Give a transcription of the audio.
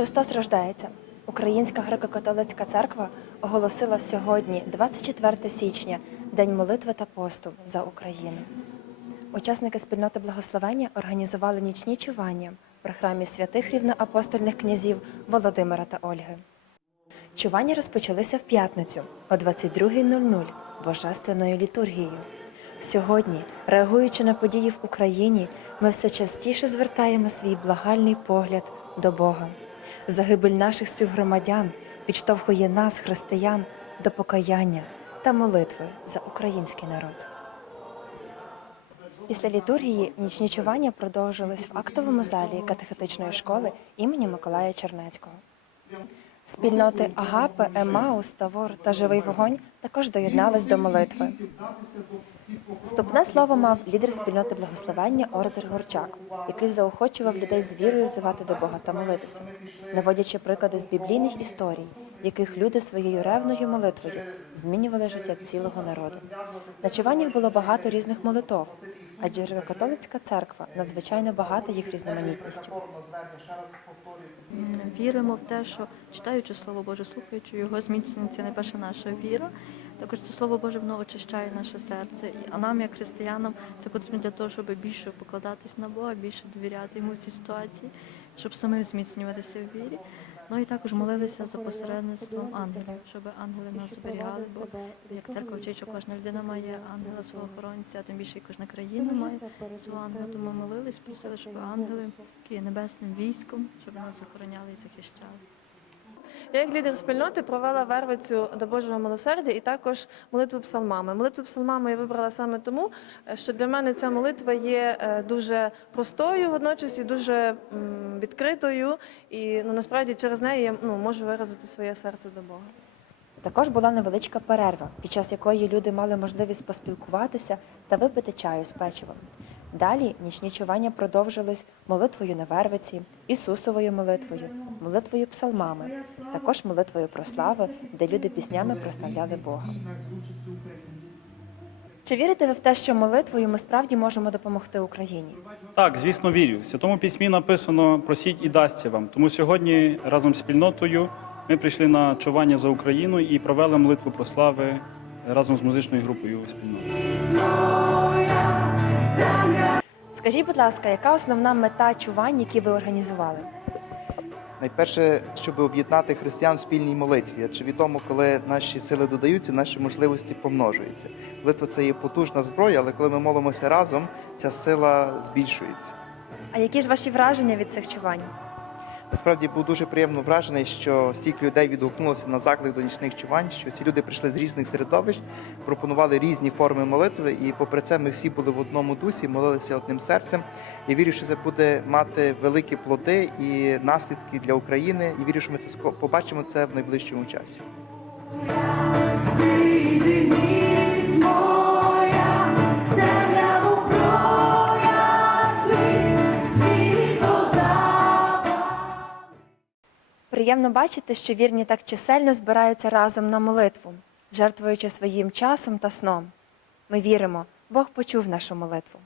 Христос рождається. Українська греко-католицька церква оголосила сьогодні, 24 січня, День молитви та посту за Україну. Учасники спільноти благословення організували нічні чування при храмі святих рівноапостольних князів Володимира та Ольги. Чування розпочалися в п'ятницю о 22.00 божественною літургією. Сьогодні, реагуючи на події в Україні, ми все частіше звертаємо свій благальний погляд до Бога. Загибель наших співгромадян підштовхує нас, християн, до покаяння та молитви за український народ. Після літургії нічні чування продовжились в актовому залі катехетичної школи імені Миколая Чернецького. Спільноти Агапи, Емаус, Тавор та Живий вогонь також доєднались до молитви. Вступне слово мав лідер спільноти благословення Орзер Горчак, який заохочував людей з вірою взивати до Бога та молитися, наводячи приклади з біблійних історій, яких люди своєю ревною молитвою змінювали життя цілого народу. На чуваннях було багато різних молитов, адже греко-католицька церква надзвичайно багата їх різноманітністю. Віримо в те, що читаючи Слово Боже, слухаючи його, зміцнюється найперше наша віра. Також це Слово Боже воно очищає наше серце. А нам, як християнам, це потрібно для того, щоб більше покладатись на Бога, більше довіряти йому в цій ситуації, щоб самим зміцнюватися в вірі. Ну і також молилися за посередництвом ангелів, щоб ангели нас оберігали, бо як церква вчить, що кожна людина має ангела свого охоронця, тим більше і кожна країна має свого ангела. Тому молились, просили, щоб ангели, які є небесним військом, щоб нас охороняли і захищали. Я як лідер спільноти провела вервицю до Божого милосердя і також молитву псалмами. Молитву псалмами я вибрала саме тому, е, що для мене ця молитва є е, дуже простою водночас і дуже відкритою. І ну насправді через неї я ну, можу виразити своє серце до Бога. Також була невеличка перерва, під час якої люди мали можливість поспілкуватися та випити чаю з печивом. Далі нічні чування продовжились молитвою на Вервиці, Ісусовою молитвою, молитвою псалмами, також молитвою про слави, де люди піснями прославляли Бога. Чи вірите ви в те, що молитвою ми справді можемо допомогти Україні? Так, звісно, вірю. В Святому письмі написано просіть і дасться вам. Тому сьогодні разом з спільнотою ми прийшли на чування за Україну і провели молитву про слави разом з музичною групою спільноти. Скажіть, будь ласка, яка основна мета чувань, які ви організували? Найперше, щоб об'єднати християн в спільній молитві, адже відомо, коли наші сили додаються, наші можливості помножуються. Молитва це є потужна зброя, але коли ми молимося разом, ця сила збільшується. А які ж ваші враження від цих чувань? Насправді був дуже приємно вражений, що стільки людей відгукнулося на заклик до нічних чувань, що ці люди прийшли з різних середовищ, пропонували різні форми молитви, і попри це ми всі були в одному дусі, молилися одним серцем. Я вірю, що це буде мати великі плоди і наслідки для України. І вірю, що ми це побачимо це в найближчому часі. Приємно бачити, що вірні так чисельно збираються разом на молитву, жертвуючи своїм часом та сном. Ми віримо, Бог почув нашу молитву.